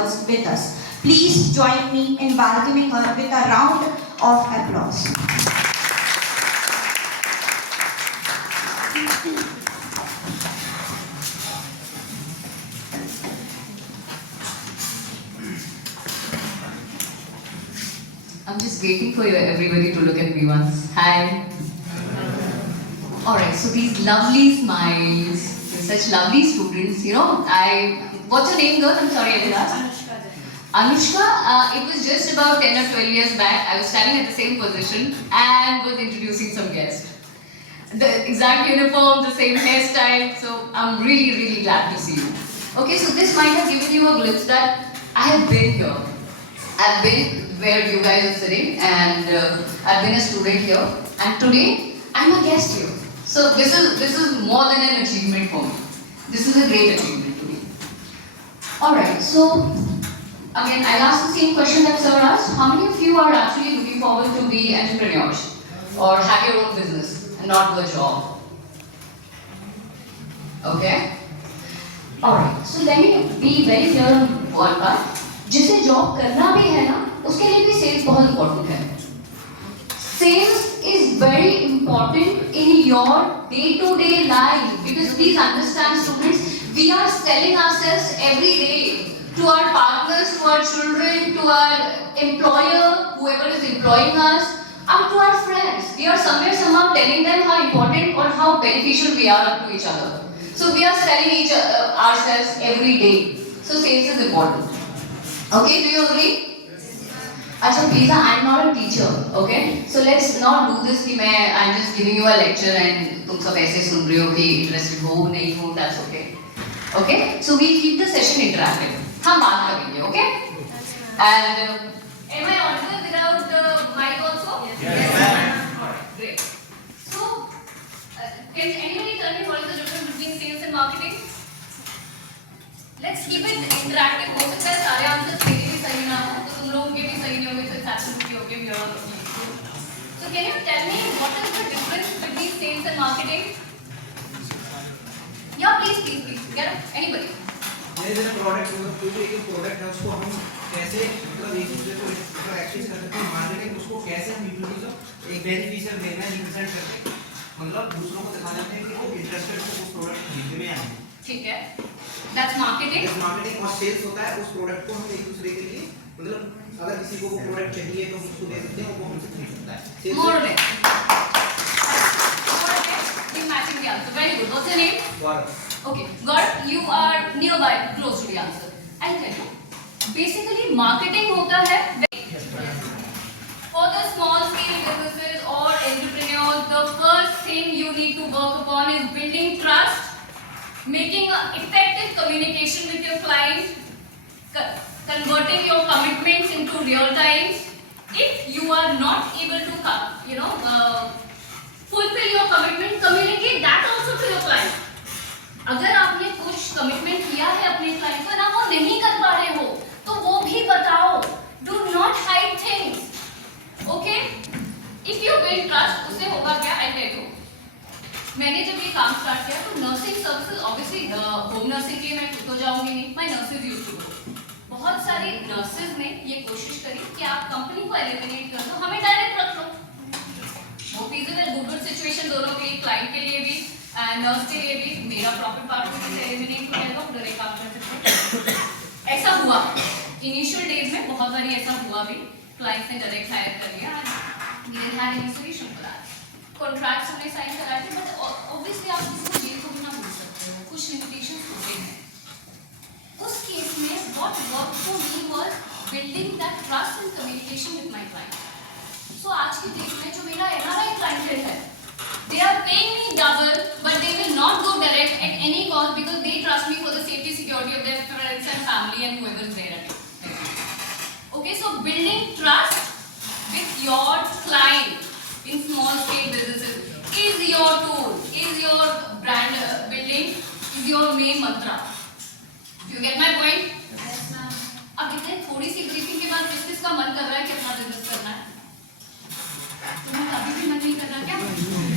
words with us. Please join me in welcoming her with a round of applause. I'm just waiting for everybody to look at me once. Hi. Alright, so these lovely smiles, such lovely students, what's your name, girl? I'm sorry, I didn't ask. Anushka, it was just about 10 or 12 years back. I was standing at the same position and was introducing some guests. The exact uniform, the same hairstyle, so I'm really, really glad to see you. Okay, so this might have given you a glimpse that I have been here. I've been where you guys are sitting, and I've been a student here, and today I'm a guest here. So this is more than an achievement for me. This is a great achievement to me. Alright, so again I'll ask the same question that sir asked. How many of you are actually looking forward to be entrepreneurs or have your own business and not do a job? Okay? Alright, so let me be very clear on one part. जिसे जॉब करना भी है ना, उसके लिए भी सेल्स बहुत इंपॉर्टेंट है. Sales is very important in your day-to-day life because please understand, students, we are selling ourselves every day to our partners, to our children, to our employer, whoever is employing us, and to our friends. We are somehow telling them how important or how beneficial we are to each other. So we are selling ourselves every day. So sales is important. Okay, do you agree? Acha, please, I'm not a teacher, okay? So let's not do this कि I'm just giving you a lecture and तुम सब ऐसे सुन रहे हो कि interested हो नहीं हो, that's okay. Okay? So we keep the session interactive. हम बात करेंगे, okay? And am I audible without the mic also? Yes. Alright, great. So, can anybody tell me what is the difference between sales and marketing? Let's keep it interactive. हो सकता है सारे आंसर मेरे भी सही ना हो, तो तुम लोगों के भी सही नहीं होंगे, तो absolutely okay, we are all okay. So can you tell me what is the difference between sales and marketing? Yeah, please. Get up. Anybody? जैसे प्रोडक्ट कोई भी एक प्रोडक्ट है उसको हम कैसे मतलब एक दूसरे को एक्सेस कर सकते हैं, मार्केटिंग उसको कैसे हम यूटिलाइज एक बेनिफिशियल वे में रिप्रेजेंट करते हैं, मतलब दूसरों को दिखा देते हैं कि वो इंटरेस्टेड है उस प्रोडक्ट खरीदने में आए. ठीक है. That's marketing. That's marketing. और सेल्स होता है उस प्रोडक्ट को हम एक दूसरे के लिए मतलब अगर किसी को वो प्रोडक्ट चाहिए तो हम उसको दे सकते हैं और वो हमसे खरीद सकता है. More or less. Matching the answer. Very good. What's your name? Gaurav. Okay, Gaurav, you are nearby, close to the answer. I'll tell you. Basically, marketing होता है for the small scale businesses or entrepreneurs. The first thing you need to work upon is building trust, making effective communication with your client, converting your commitments into real times. If you are not able to, fulfill your commitment, communicate that also to your client. अगर आपने कुछ कमिटमेंट किया है अपने क्लाइंट को ना वो नहीं कर पा रहे हो तो वो भी बताओ. Do not hide things. Okay? If you build trust, उससे होगा क्या? I tell you. मैंने जब ये काम स्टार्ट किया तो nursing services obviously home nursing के मैं तो जाऊंगी नहीं. My nurses used to go. बहुत सारे नर्सेज ने ये कोशिश करी कि आप कंपनी को एलिमिनेट कर दो, हमें डायरेक्ट रख लो. वो फीजिबल गुड सिचुएशन दोनों के लिए, क्लाइंट के लिए भी नर्स के लिए भी. मेरा प्रॉफिट पार्ट में से एलिमिनेट हो जाएगा, डायरेक्ट काम कर सकते हैं. ऐसा हुआ इनिशियल डेज में, बहुत बारी ऐसा हुआ भी. क्लाइंट ने डायरेक्ट हायर कर लिया. We had any solution for that. Contracts हमने साइन कराए थे, बट ऑब्वियसली आप किसी को जेल को भी ना भूल सकते हो, कुछ लिमिटेशंस होते हैं. उस केस में what work for me was building that trust and communication with my client. So आज की डेट में जो मेरा एनआरआई क्लाइंट है, they are paying me double but they will not go direct at any cost because they trust me for the safety security of their friends and family and whoever is there at it. Okay, so building trust with your client in small scale businesses is your tool, is your brand building, is your main mantra. Do you get my point? Yes ma'am. अब इतने थोड़ी सी ब्रीफिंग के बाद किसका मन कर रहा है कि अपना बिजनेस करना है? तुम्हें कभी भी मन नहीं कर रहा क्या?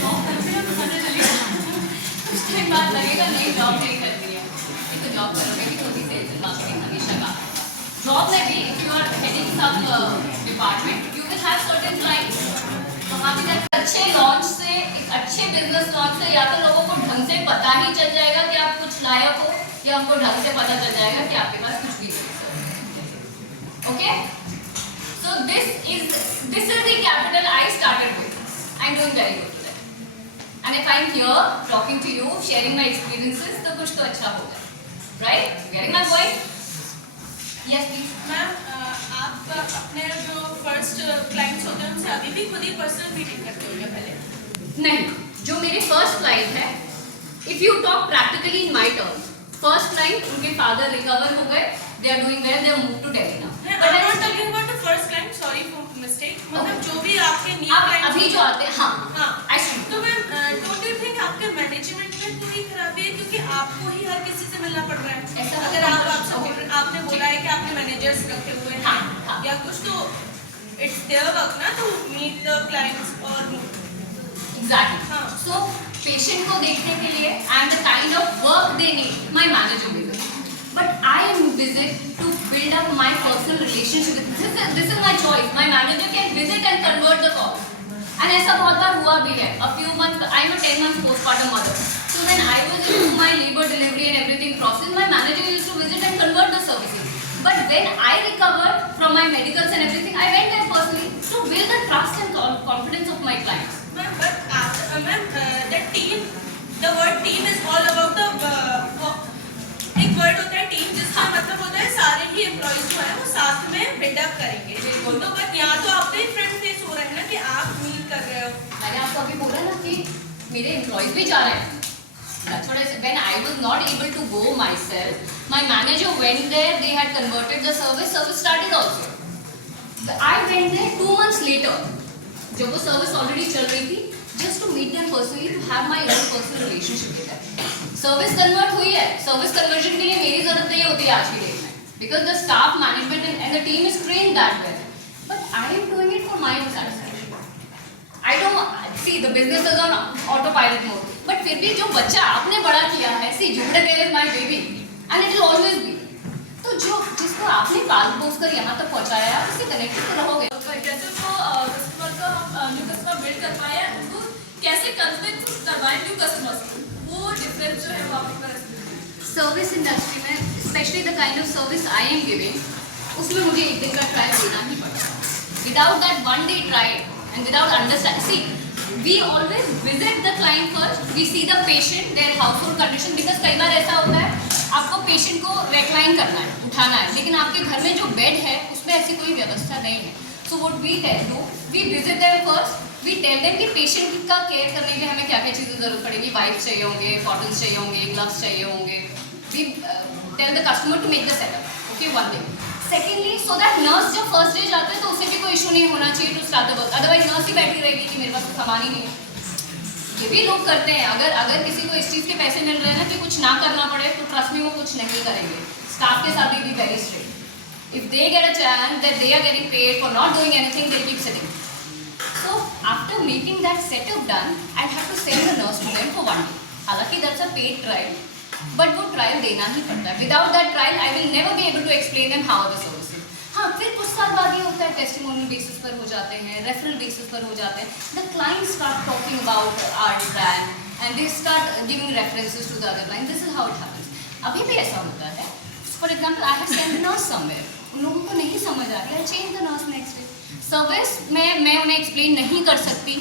जॉब करते हो तो पता चलेगा. कुछ टाइम बाद लगेगा नहीं जॉब नहीं करनी है. तो जॉब करोगे कि तो भी सेल्स एंड मार्केटिंग हमेशा काम. जॉब में भी if you are heading some department, you will have certain clients. वहाँ भी एक अच्छे लॉन्च से, एक अच्छे बिजनेस लॉन्च से या तो लोगों को ढंग से पता ही चल जाएगा कि आप कुछ लायक हो, या हमको ढंग से पता चल जाएगा कि आपके पास कुछ भी नहीं। Okay? So this is the capital I started with. I'm doing very good today. And if I'm here talking to you, sharing my experiences, तो कुछ तो अच्छा होगा, right? Getting my point? Yes, please. Ma'am आप अपने जो first clients होते हैं उनसे अभी भी खुद ही पर्सनल मीटिंग करते हो क्या पहले? नहीं, जो मेरे फर्स्ट क्लाइंट है, if you talk practically in my terms, first client उनके फादर रिकवर हो गए, they are doing well, they are move to Delhi now. I am not talking about the first client, sorry for mistake, मतलब जो भी आपके न्यू अब क्लाइंट्स अभी जो आते हैं, हाँ, हाँ, आई सी। तो मैम डोंट यू थिंक आपके मैनेजमेंट में कोई खराबी है, क्योंकि आपको ही हर किसी से मिलना पड़ रहा है? ऐसा अगर तो आप आपसे okay. बोल रहे, आपने बोला है कि आपने मैनेजर्स रखे हुए हैं हाँ, हाँ। या कुछ, तो इट्स देयर वर्क ना टू मीट द क्लाइंट्स और Exactly. हाँ। So patient को देखने के लिए and the kind of work they need, my manager will do. But I am busy to build up my personal relationship with this is my choice. My manager can visit and convert the call. And ऐसा बहुत बार हुआ भी है. A few months, I am a 10 months postpartum mother. So when I was into my labor delivery and everything process, my manager used to visit and convert the services. But when I recovered from my medicals and everything, I went there personally to build the trust and confidence of my clients. Ma'am, but after, the team, the word team is all about the एक वर्ड होता है टीम, जिसका मतलब होता है सारे ही एम्प्लॉइज जो है वो साथ में बिल्डअप करेंगे। बिल्कुल। तो बट यहाँ तो आपके ही फ्रंट फेस हो रहा है ना कि आप मीट कर रहे हो। मैंने आपको अभी बोला ना कि मेरे एम्प्लॉइज भी जा रहे हैं। That's what I said. When I was not able to go myself, my manager went there. They had converted the service. Service started also. I went there 2 months later. जब वो सर्विस ऑलरेडी चल रही थी, just to meet them personally, to have my own personal relationship with them. Service convert हुई है, service conversion के लिए मेरी जरूरत नहीं होती आज की डेट में, because the staff management and the team is train that way, but I am doing it for my satisfaction. I don't see the business is on auto pilot mode, but फिर भी जो बच्चा आपने बड़ा किया है, see जुबिडेल is my baby and it will always be, तो जो जिसको आपने पाल पोस कर यहाँ तक पहुँचाया है, उससे कनेक्टेड तो रहोगे। कैसे वो कस्टमर का न्यू कस्टमर बिल्ड कर पाए, उनको कैसे कन्विंस करवाएं न्यू कस्टमर्स को, वो डिफरेंस जो है वो आपका सर्विस इंडस्ट्री में, specially the kind of service I am giving, उसमें मुझे एक दिन का ट्रायल देना ही पड़ता है। Without that one day trial and without understand, see we always visit the client first, we see the patient, their household condition, because कई बार ऐसा होता है आपको पेशेंट को रेक्लाइन करना है, उठाना है, लेकिन आपके घर में जो बेड है उसमें ऐसी कोई व्यवस्था नहीं है। So what we do, we visit them first, we tell them कि पेशेंट का केयर करने के लिए हमें क्या क्या चीज़ें जरूरत पड़ेगी, वाइप्स चाहिए होंगे, कॉटन्स चाहिए होंगे, ग्लव्स चाहिए होंगे। We tell the customer to make the setup, okay, one thing. Secondly, so that nurse जब फर्स्ट डे जाते हैं तो उसे भी कोई इशू नहीं होना चाहिए to start the work, otherwise nurse ही बैठी रहेगी कि मेरे पास तो सामान ही नहीं है। ये भी लोग करते हैं, अगर किसी को इस चीज़ के पैसे मिल रहे हैं ना कि कुछ ना करना पड़े, तो ट्रस्ट में वो कुछ नहीं करेंगे। स्टाफ के साथ भी very strict, if they get a chance that they are getting paid for not doing anything, they keep sitting. So after making that setup done, I have to send the nurse to them for 1 day. हालांकि that's a paid trial, but वो trial देना ही पड़ता है। Without that trial, I will never be able to explain them how the service is. हाँ, फिर कुछ साल बाद ये होता है, टेस्टिमोनियल बेसिस पर हो जाते हैं, रेफरल बेसिस पर हो जाते हैं। The clients start talking about our brand and they start giving references to the other client. This is how it happens. अभी भी ऐसा होता है। For example, I have sent a nurse somewhere. उन लोगों को नहीं समझ आ रही, I change the nurse next day. Service में मैं उन्हें एक्सप्लेन नहीं कर सकती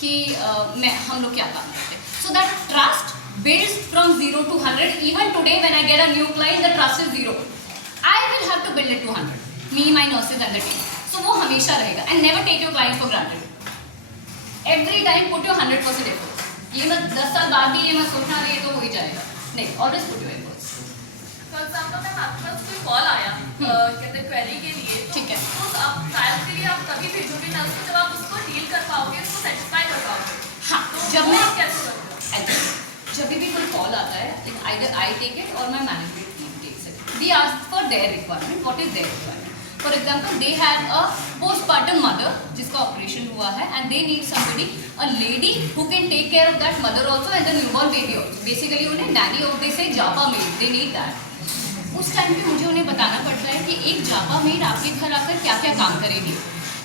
कि हम लोग क्या काम करते हैं। So that trust builds from 0 to 100. Even today, when I get a new client, the trust is 0. I will have to build it to 100. Me, my nurses and the team. So वो हमेशा रहेगा. And never take your client for granted. Every time put your 100% efforts. ये मत 10 साल बाद भी ये मत सोचना ये तो हो ही जाएगा। नहीं, always put your efforts. For example ma'am आपके पास कोई कॉल आया कहते क्वेरी के लिए, ठीक है, तो आप ट्रायल के लिए आप तभी भेजोगे ना उसको जब आप उसको डील कर पाओगे, उसको सेटिस्फाई कर पाओगे। हाँ, तो जब वो मैं आप कैसे करते हो? जब भी कोई कॉल आता है, either I take it or my management team takes it. We ask for their requirement. What is their requirement? For example, they have a postpartum mother जिसका ऑपरेशन हुआ है and they need somebody, a lady who can take care of that mother also and the newborn baby also. Basically उन्हें nanny और they say japa maid, they need that. उस टाइम पे मुझे उन्हें बताना पड़ता है कि एक जावा मेड आपके घर आकर क्या क्या काम करेगी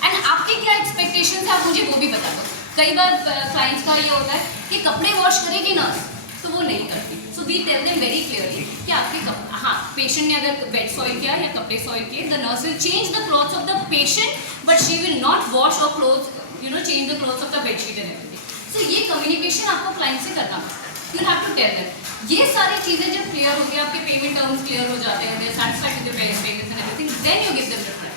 एंड आपके क्या एक्सपेक्टेशंस है, आप मुझे वो भी बता दो। कई बार क्लाइंट्स का ये होता है कि कपड़े वॉश करेगी नर्स, तो वो नहीं करती। So we tell them very clearly कि आपके हाँ, पेशेंट ने अगर बेड सॉइल किया या कपड़े सॉइल किए, the nurse will change the clothes of the patient but she will not wash और cloth change the clothes of the bedsheet and everything. So ये कम्युनिकेशन आपको क्लाइंट से करना पड़ता है। You have to tell them. ये सारी चीज़ें जब क्लियर हो गई, आपके पेमेंट टर्म्स क्लियर हो जाते हैं, they are satisfied with the payments and everything, then you give them reference.